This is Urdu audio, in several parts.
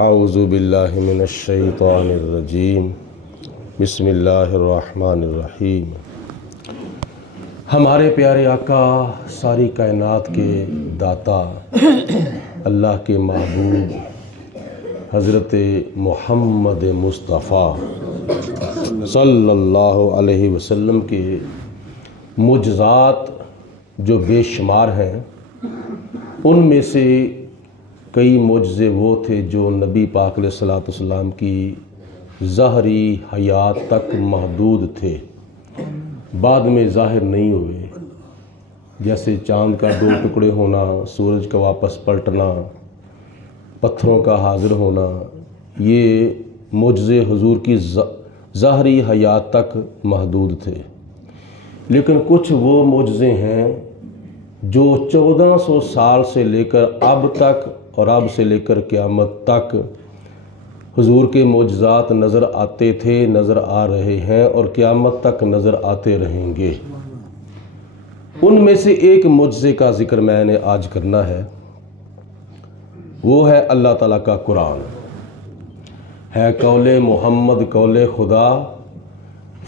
اعوذ باللہ من الشیطان الرجیم بسم اللہ الرحمن الرحیم۔ ہمارے پیارے آقا، ساری کائنات کے داتا، اللہ کے محبوب حضرت محمد مصطفیٰ صلی اللہ علیہ وسلم کے معجزات جو بے شمار ہیں، ان میں سے کئی معجزے وہ تھے جو نبی پاک علیہ الصلوۃ والسلام کی ظاہری حیات تک محدود تھے، بعد میں ظاہر نہیں ہوئے، جیسے چاند کا دو ٹکڑے ہونا، سورج کا واپس پلٹنا، پتھروں کا حاضر ہونا۔ یہ معجزے حضور کی ظاہری حیات تک محدود تھے، لیکن کچھ وہ معجزے ہیں جو 1400 سال سے لے کر اب تک اور اب سے لے کر قیامت تک حضور کے معجزات نظر آتے تھے، نظر آ رہے ہیں اور قیامت تک نظر آتے رہیں گے۔ ان میں سے ایک معجزے کا ذکر میں نے آج کرنا ہے، وہ ہے اللہ تعالیٰ کا قرآن ہے، قول محمد قول خدا،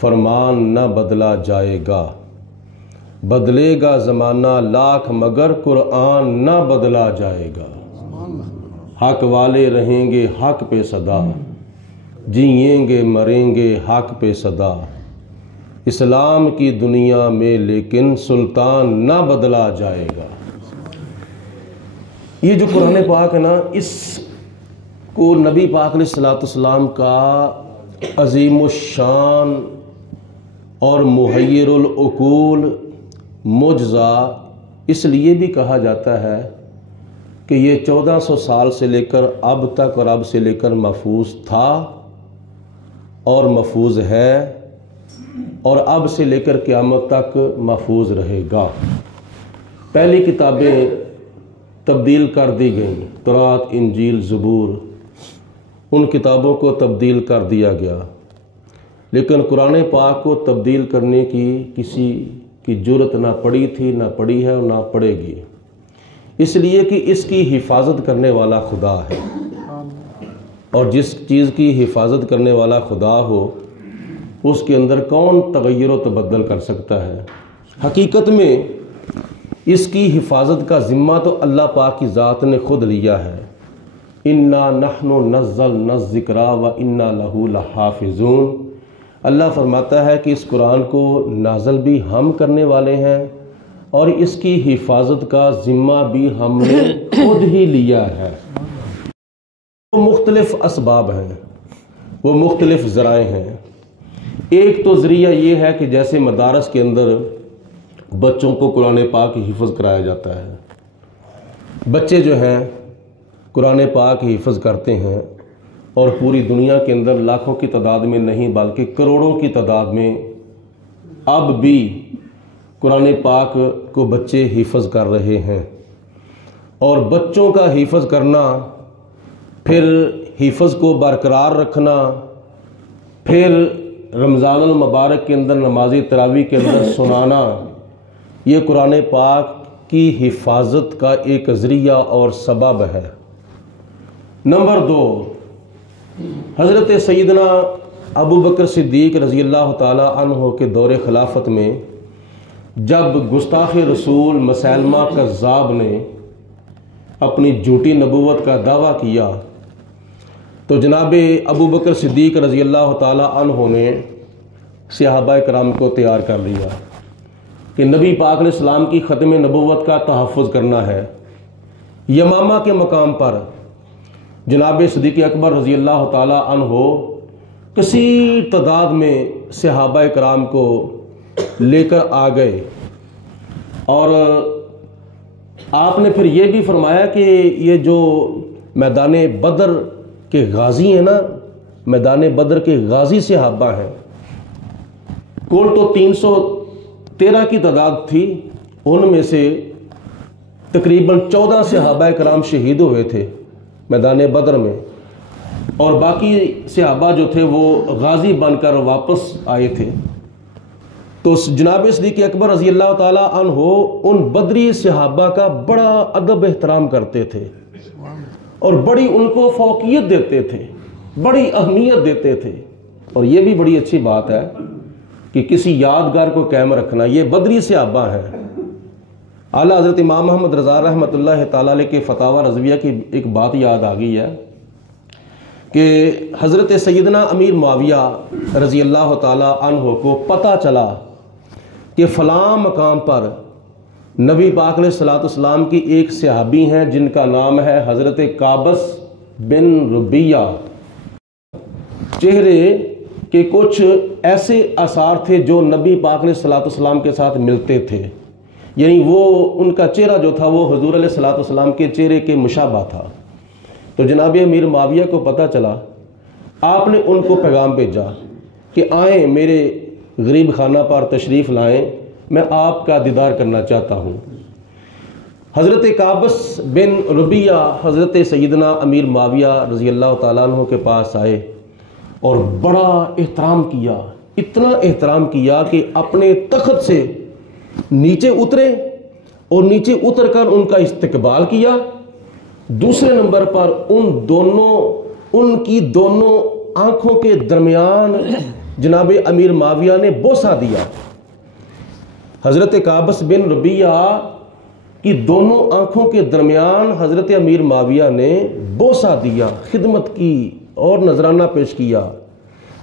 فرمان نہ بدلا جائے گا، بدلے گا زمانہ لاکھ مگر قرآن نہ بدلا جائے گا، حق والے رہیں گے حق پہ صدا، جئیں گے مریں گے حق پہ صدا، اسلام کی دنیا میں لیکن سلطان نہ بدلا جائے گا۔ یہ جو قرآن پاک ہے نا، اس کو نبی پاک علیہ الصلوۃ والسلام کا عظیم الشان اور محیر العقول معجزہ اس لیے بھی کہا جاتا ہے کہ یہ 1400 سال سے لے کر اب تک اور اب سے لے کر محفوظ تھا اور محفوظ ہے اور اب سے لے کر قیامت تک محفوظ رہے گا۔ پہلی کتابیں تبدیل کر دی گئیں، تورات، انجیل، زبور، ان کتابوں کو تبدیل کر دیا گیا، لیکن قرآن پاک کو تبدیل کرنے کی کسی کی جرت نہ پڑی تھی، نہ پڑی ہے اور نہ پڑے گی، اس لیے کہ اس کی حفاظت کرنے والا خدا ہے، اور جس چیز کی حفاظت کرنے والا خدا ہو اس کے اندر کون تغیر و تبدل کر سکتا ہے؟ حقیقت میں اس کی حفاظت کا ذمہ تو اللہ پاک کی ذات نے خود لیا ہے۔ اِنَّا نَحْنُ نَزَّلْنَا الذِّكْرَ وَإِنَّا لَهُ لَحَافِظُونَ۔ اللہ فرماتا ہے کہ اس قرآن کو نازل بھی ہم کرنے والے ہیں اور اس کی حفاظت کا ذمہ بھی ہم نے خود ہی لیا ہے۔ وہ مختلف اسباب ہیں، وہ مختلف ذرائع ہیں۔ ایک تو ذریعہ یہ ہے کہ جیسے مدارس کے اندر بچوں کو قرآن پاک حفظ کرایا جاتا ہے، بچے جو ہیں قرآن پاک حفظ کرتے ہیں اور پوری دنیا کے اندر لاکھوں کی تعداد میں نہیں بلکہ کروڑوں کی تعداد میں اب بھی قرآن پاک کو بچے حفظ کر رہے ہیں، اور بچوں کا حفظ کرنا، پھر حفظ کو برقرار رکھنا، پھر رمضان المبارک کے اندر نماز تراویح کے اندر سنانا، یہ قرآن پاک کی حفاظت کا ایک ذریعہ اور سبب ہے۔ نمبر 2، حضرت سیدنا ابو بکر صدیق رضی اللہ تعالی عنہ کے دور خلافت میں جب گستاخ رسول مسیلمہ کذاب نے اپنی جھوٹی نبوت کا دعویٰ کیا تو جناب ابو بکر صدیق رضی اللہ تعالی عنہ نے صحابہ کرام کو تیار کر لیا کہ نبی پاک علیہ السلام کی ختم نبوت کا تحفظ کرنا ہے۔ یمامہ کے مقام پر جناب صدیق اکبر رضی اللہ تعالی عنہ کثیر تعداد میں صحابہ کرام کو لے کر آ گئے، اور آپ نے پھر یہ بھی فرمایا کہ یہ جو میدان بدر کے غازی ہیں نا، میدان بدر کے غازی صحابہ ہیں، کل تو 313 کی تعداد تھی، ان میں سے تقریباً 14 صحابہ کرام شہید ہوئے تھے میدان بدر میں، اور باقی صحابہ جو تھے وہ غازی بن کر واپس آئے تھے۔ تو جناب صدیق اکبر رضی اللہ تعالی عنہ ان بدری صحابہ کا بڑا ادب احترام کرتے تھے، اور بڑی ان کو فوقیت دیتے تھے، بڑی اہمیت دیتے تھے۔ اور یہ بھی بڑی اچھی بات ہے کہ کسی یادگار کو قائم رکھنا، یہ بدری صحابہ ہیں۔ اعلیٰ حضرت امام محمد رضا رحمۃ اللہ تعالیٰ علیہ کے فتاوی رضویہ کی ایک بات یاد آ گئی ہے کہ حضرت سیدنا امیر معاویہ رضی اللہ تعالیٰ عنہ کو پتہ چلا کہ فلاں مقام پر نبی پاک علیہ الصلوۃ والسلام کی ایک صحابی ہیں جن کا نام ہے حضرت قابس بن ربیہ۔ چہرے کے کچھ ایسے آثار تھے جو نبی پاک علیہ الصلوۃ والسلام کے ساتھ ملتے تھے، یعنی وہ ان کا چہرہ جو تھا وہ حضور علیہ الصلوۃ والسلام کے چہرے کے مشابہ تھا۔ تو جناب امیر معاویہ کو پتہ چلا، آپ نے ان کو پیغام بھیجا کہ آئیں میرے غریب خانہ پر تشریف لائیں، میں آپ کا دیدار کرنا چاہتا ہوں۔ حضرت قابس بن ربیہ حضرت سیدنا امیر معاویہ رضی اللہ تعالیٰ عنہ کے پاس آئے اور بڑا احترام کیا، اتنا احترام کیا کہ اپنے تخت سے نیچے اترے اور نیچے اتر کر ان کا استقبال کیا۔ دوسرے نمبر پر ان کی دونوں آنکھوں کے درمیان جناب امیر معاویہ نے بوسہ دیا۔ حضرت قابس بن ربیہ کی دونوں آنکھوں کے درمیان حضرت امیر معاویہ نے بوسہ دیا، خدمت کی اور نذرانہ پیش کیا۔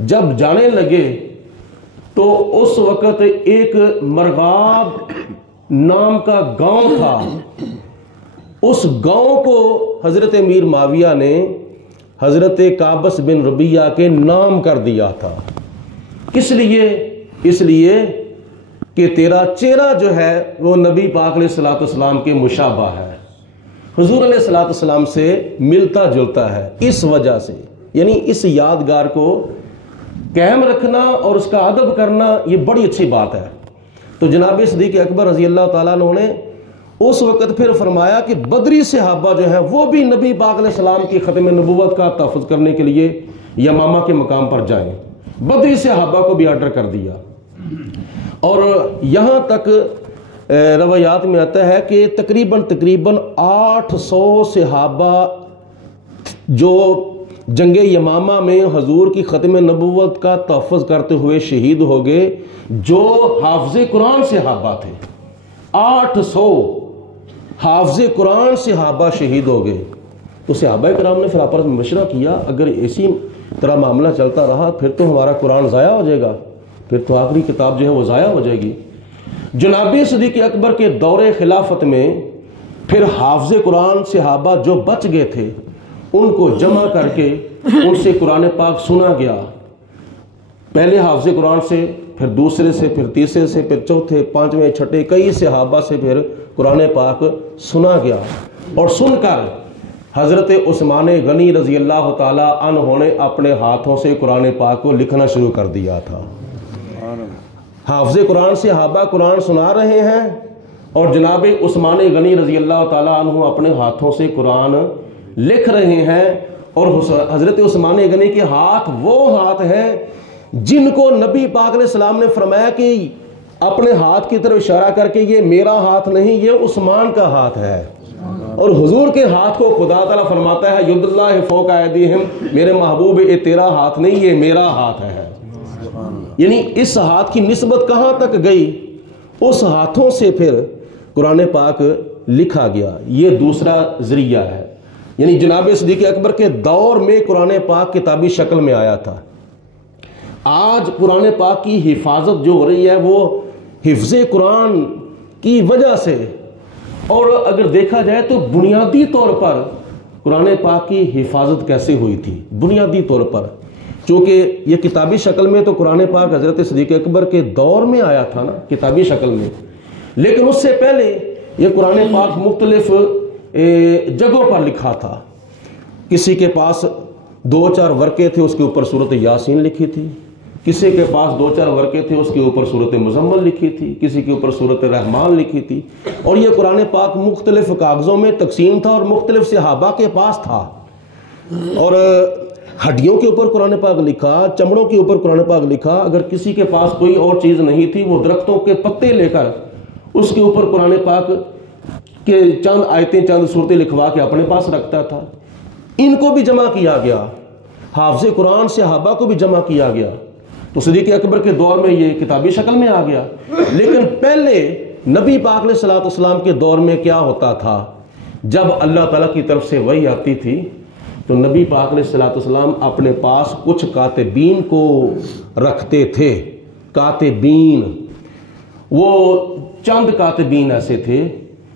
جب جانے لگے تو اس وقت ایک مرغاب نام کا گاؤں تھا، اس گاؤں کو حضرت امیر معاویہ نے حضرت قابس بن ربیہ کے نام کر دیا تھا۔ کس لیے؟ اس لیے کہ تیرا چہرہ جو ہے وہ نبی پاک علیہ الصلوۃ والسلام کے مشابہ ہے، حضور علیہ الصلوۃ والسلام سے ملتا جلتا ہے۔ اس وجہ سے یعنی اس یادگار کو قائم رکھنا اور اس کا ادب کرنا یہ بڑی اچھی بات ہے۔ تو جناب صدیق اکبر رضی اللہ تعالیٰ عنہ نے اس وقت پھر فرمایا کہ بدری صحابہ جو ہیں وہ بھی نبی پاک علیہ السلام کی ختم نبوت کا تحفظ کرنے کے لیے یمامہ کے مقام پر جائیں۔ بدری صحابہ کو بھی آرڈر کر دیا، اور یہاں تک روایات میں آتا ہے کہ تقریباً 800 صحابہ جو جنگ یمامہ میں حضور کی ختم نبوت کا تحفظ کرتے ہوئے شہید ہو گئے، جو حافظ قرآن صحابہ تھے۔ 800 حافظ قرآن صحابہ شہید ہو گئے۔ تو صحابہ کرام نے پھر آپس میں مشورہ کیا، اگر اسی طرح معاملہ چلتا رہا پھر تو ہمارا قرآن ضائع ہو جائے گا، پھر تو آخری کتاب جو ہے وہ ضائع ہو جائے گی۔ جناب صدیق اکبر کے دور خلافت میں پھر حافظ قرآن صحابہ جو بچ گئے تھے ان کو جمع کر کے ان سے قرآن پاک سنا گیا، پہلے حافظ قرآن سے، پھر دوسرے سے، پھر تیسرے سے، پھر چوتھے، پانچویں، چھٹے، کئی صحابہ سے پھر قرآن پاک سنا گیا۔ اور سن کر حضرت عثمان غنی رضی اللہ تعالی عنہ نے اپنے ہاتھوں سے قرآن پاک کو لکھنا شروع کر دیا تھا۔ حافظ قرآن صحابہ قرآن سنا رہے ہیں اور جناب عثمان غنی رضی اللہ تعالی عنہ اپنے ہاتھوں سے قرآن لکھ رہے ہیں، اور حضرت عثمان غنی کے ہاتھ وہ ہاتھ ہیں جن کو نبی پاک علیہ السلام نے فرمایا کہ اپنے ہاتھ کی طرف اشارہ کر کے یہ میرا ہاتھ نہیں، یہ عثمان کا ہاتھ ہے۔ اور حضور کے ہاتھ کو خدا تعالیٰ فرماتا ہے ید اللہ فوق ایدیہم، میرے محبوب یہ تیرا ہاتھ نہیں، یہ میرا ہاتھ ہے۔ یعنی اس ہاتھ کی نسبت کہاں تک گئی؟ اس ہاتھوں سے پھر قرآن پاک لکھا گیا۔ یہ دوسرا ذریعہ ہے، یعنی جناب صدیق اکبر کے دور میں قرآن پاک کتابی شکل میں آیا تھا۔ آج قرآن پاک کی حفاظت جو ہو رہی ہے وہ حفظ قرآن کی وجہ سے، اور اگر دیکھا جائے تو بنیادی طور پر قرآن پاک کی حفاظت کیسے ہوئی تھی؟ بنیادی طور پر چونکہ یہ کتابی شکل میں تو قرآن پاک حضرت صدیق اکبر کے دور میں آیا تھا نا، کتابی شکل میں، لیکن اس سے پہلے یہ قرآن پاک مختلف جگہوں پر لکھا تھا۔ کسی کے پاس 2-4 ورقے تھے، اس کے اوپر سورۃ یاسین لکھی تھی، کسی کے پاس 2-4 ورقے تھے، اس کے اوپر سورۃ مزمل لکھی تھی، کسی کے اوپر سورۃ رحمان لکھی تھی، اور یہ قرآن پاک مختلف کاغذوں میں تقسیم تھا اور مختلف صحابہ کے پاس تھا۔ اور ہڈیوں کے اوپر قرآن پاک لکھا، چمڑوں کے اوپر قرآن پاک لکھا۔ اگر کسی کے پاس کوئی اور چیز نہیں تھی وہ درختوں کے پتے لے کر اس کے اوپر قرآن پاک کے چند آیتیں، چند صورتیں لکھوا کے اپنے پاس رکھتا تھا۔ ان کو بھی جمع کیا گیا، حافظ قرآن صحابہ کو بھی جمع کیا گیا، تو صدیق اکبر کے دور میں یہ کتابی شکل میں آ گیا۔ لیکن پہلے نبی پاک علیہ الصلوۃ والسلام کے دور میں کیا ہوتا تھا، جب اللہ تعالیٰ کی طرف سے وحی آتی تھی تو نبی پاک علیہ الصلوۃ والسلام اپنے پاس کچھ کاتبین کو رکھتے تھے۔ کاتبین، وہ چند کاتبین ایسے تھے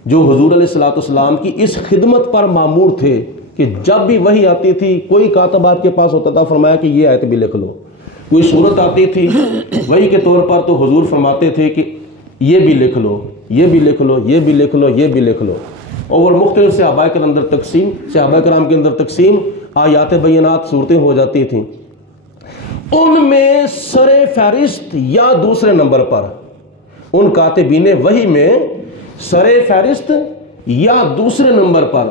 جو حضور علیہ الصلوۃ والسلام کی اس خدمت پر مامور تھے کہ جب بھی وحی آتی تھی، کوئی کاتب آپ کے پاس ہوتا تھا، فرمایا کہ یہ آیت بھی لکھ لو۔ کوئی صورت آتی تھی وحی کے طور پر تو حضور فرماتے تھے کہ یہ بھی لکھ لو، یہ بھی لکھ لو، یہ بھی لکھ لو، یہ بھی لکھ لو۔ اور مختلف صحابہ کرام کے اندر تقسیم آیات بینات صورتیں ہو جاتی تھیں۔ ان میں سر فہرست یا دوسرے نمبر پر، ان کاتبین وحی میں سر فہرست یا دوسرے نمبر پر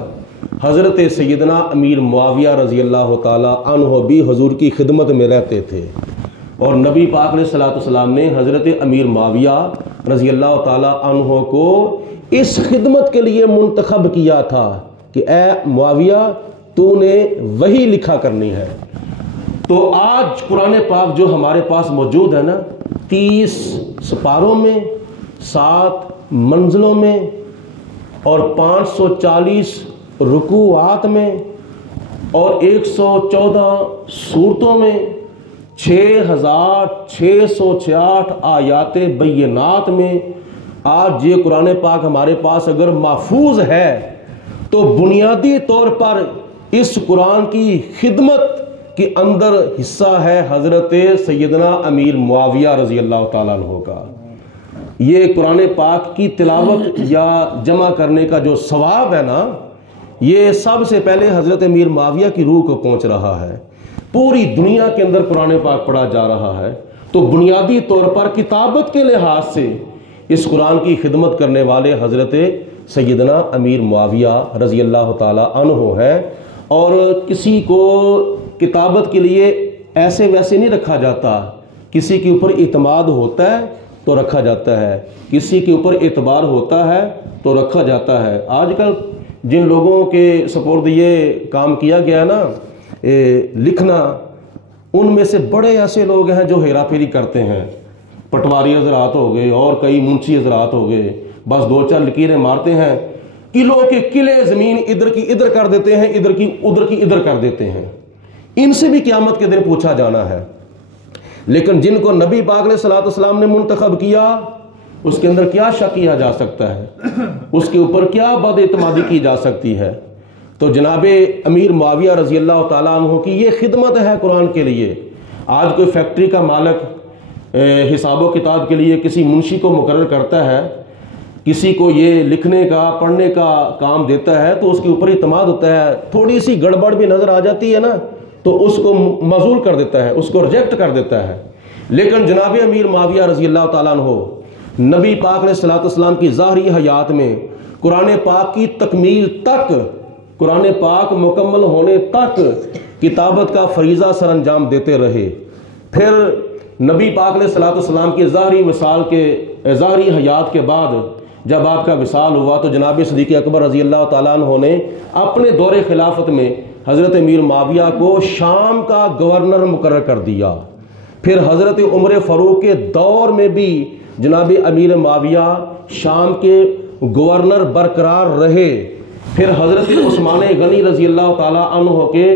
حضرت سیدنا امیر معاویہ رضی اللہ تعالی عنہ بھی حضور کی خدمت میں رہتے تھے، اور نبی پاک علیہ الصلوۃ والسلام نے حضرت امیر معاویہ رضی اللہ تعالی عنہ کو اس خدمت کے لیے منتخب کیا تھا کہ اے معاویہ تو نے وحی لکھا کرنی ہے۔ تو آج قرآن پاک جو ہمارے پاس موجود ہے نا، 30 سپاروں میں، 7 منزلوں میں، اور 540 رکوعات میں، اور 114 سورتوں میں، 6668 آیات بینات میں، آج یہ قرآن پاک ہمارے پاس اگر محفوظ ہے تو بنیادی طور پر اس قرآن کی خدمت کے اندر حصہ ہے حضرت سیدنا امیر معاویہ رضی اللہ تعالیٰ عنہ کا۔ یہ قرآن پاک کی تلاوت یا جمع کرنے کا جو ثواب ہے نا، یہ سب سے پہلے حضرت امیر معاویہ کی روح کو پہنچ رہا ہے۔ پوری دنیا کے اندر قرآن پاک پڑھا جا رہا ہے، تو بنیادی طور پر کتابت کے لحاظ سے اس قرآن کی خدمت کرنے والے حضرت سیدنا امیر معاویہ رضی اللہ تعالی عنہ ہے۔ اور کسی کو کتابت کے لیے ایسے ویسے نہیں رکھا جاتا، کسی کے اوپر اعتماد ہوتا ہے تو رکھا جاتا ہے، کسی کے اوپر اعتبار ہوتا ہے تو رکھا جاتا ہے۔ آج کل جن لوگوں کے سپرد یہ کام کیا گیا نا لکھنا، ان میں سے بڑے ایسے لوگ ہیں جو ہیرا پھیری کرتے ہیں، پٹواری حضرات ہو گئے اور کئی منشی حضرات ہو گئے، بس 2-4 لکیریں مارتے ہیں، کلوں کے قلعے زمین ادھر کی ادھر کر دیتے ہیں، ادھر کی ادھر کر دیتے ہیں۔ ان سے بھی قیامت کے دن پوچھا جانا ہے۔ لیکن جن کو نبی پاک علیہ الصلوۃ والسلام نے منتخب کیا، اس کے اندر کیا شک کیا جا سکتا ہے، اس کے اوپر کیا بد اعتمادی کی جا سکتی ہے۔ تو جناب امیر معاویہ رضی اللہ تعالیٰ عنہ کی یہ خدمت ہے قرآن کے لیے۔ آج کوئی فیکٹری کا مالک حساب و کتاب کے لیے کسی منشی کو مقرر کرتا ہے، کسی کو یہ لکھنے کا پڑھنے کا کام دیتا ہے، تو اس کے اوپر اعتماد ہوتا ہے، تھوڑی سی گڑبڑ بھی نظر آ جاتی ہے نا تو اس کو معزول کر دیتا ہے، اس کو ریجیکٹ کر دیتا ہے۔ لیکن جناب امیر معاویہ رضی اللہ تعالیٰ عنہ نبی پاک علیہ الصلوۃ والسلام کی ظاہری حیات میں قرآن پاک کی تکمیل تک، قرآن پاک مکمل ہونے تک کتابت کا فریضہ سر انجام دیتے رہے۔ پھر نبی پاک علیہ الصلوۃ والسلام کی ظاہری حیات کے بعد جب آپ کا وصال ہوا تو جناب صدیق اکبر رضی اللہ تعالیٰ عنہ نے اپنے دور خلافت میں حضرت امیر معاویہ کو شام کا گورنر مقرر کر دیا۔ پھر حضرت عمر فاروق کے دور میں بھی جناب امیر معاویہ شام کے گورنر برقرار رہے۔ پھر حضرت عثمان غنی رضی اللہ تعالیٰ عنہ کے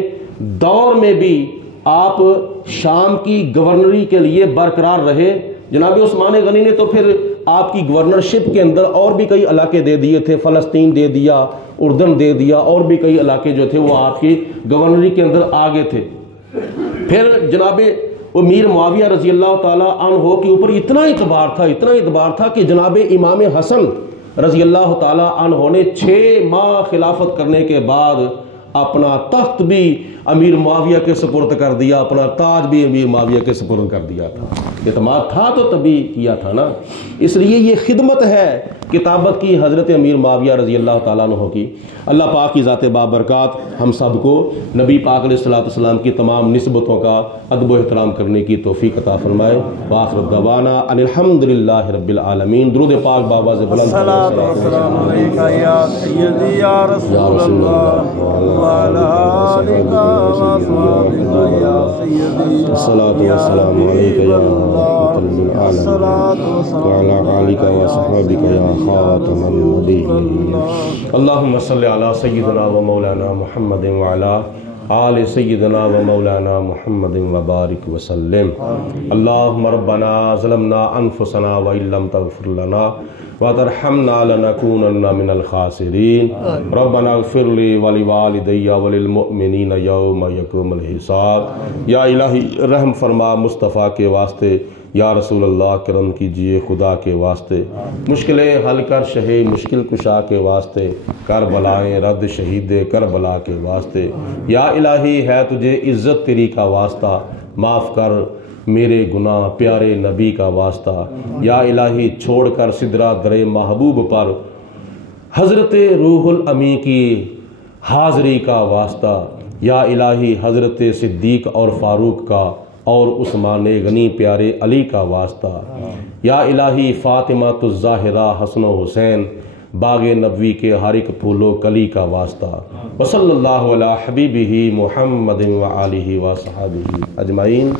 دور میں بھی آپ شام کی گورنری کے لیے برقرار رہے۔ جناب عثمان غنی نے تو پھر آپ کی گورنرشپ کے اندر اور بھی کئی علاقے دے دیے تھے، فلسطین دے دیا، اردن دے دیا، اور بھی کئی علاقے جو تھے وہ آپ کی گورنری کے اندر آگے تھے۔ پھر جناب امیر معاویہ رضی اللہ تعالیٰ عنہ کے اوپر اتنا اعتبار تھا کہ جناب امام حسن رضی اللہ تعالیٰ عنہ نے 6 ماہ خلافت کرنے کے بعد اپنا تخت بھی امیر معاویہ کے سپرد کر دیا، اپنا تاج بھی امیر معاویہ کے سپرد کر دیا تھا۔ اعتماد تھا تو تبھی کیا تھا نا۔ اس لیے یہ خدمت ہے کتابت کی حضرت امیر معاویہ رضی اللہ تعالیٰ عنہ کی۔ اللہ پاک کی ذات بابرکات ہم سب کو نبی پاک علیہ الصلوۃ والسلام کی تمام نسبتوں کا ادب و احترام کرنے کی توفیق عطا فرمائے۔ وآخر دعوانا ان الحمد للہ رب العالمین۔ درود پاک بابا سے بلند السلام علیکم یا سیدی یا رسول اللہ۔ وعلى آلك وأصحابك يا سيدي الصلاة والسلام عليك يا رحمة للعالمين وعلى آلك وصحبك يا خاتم النبيين اللهم صل على سيدنا ومولانا محمد وعلى آل سيدنا ومولانا محمد وبارك وسلم اللهم ربنا ظلمنا أنفسنا وإن لم تغفر لنا وترحمنا لنكونن من الخاسرين ربنا اغفر لي ولوالدي وللمؤمنين يوم يقوم الحساب یا الہی رحم فرما مصطفیٰ کے واسطے، یا رسول اللہ کرم کیجئے خدا کے واسطے، مشکلیں حل کر شہ مشکل کشا کے واسطے، کربلائیں رد شہید کربلا کے واسطے، یا الہی ہے تجھے عزت تیری کا واسطہ، معاف کر میرے گناہ پیارے نبی کا واسطہ، یا الہی چھوڑ کر سدرہ در محبوب پر حضرت روح الامی کی حاضری کا واسطہ، یا الہی حضرت صدیق اور فاروق کا اور عثمان غنی پیارے علی کا واسطہ، یا الہی فاطمہ الزاہرہ حسن و حسین باغ نبوی کے ہر ایک پھول و کلی کا واسطہ، وصلی اللہ علی حبیبہ محمد و آلہ و صحابہ اجمعین۔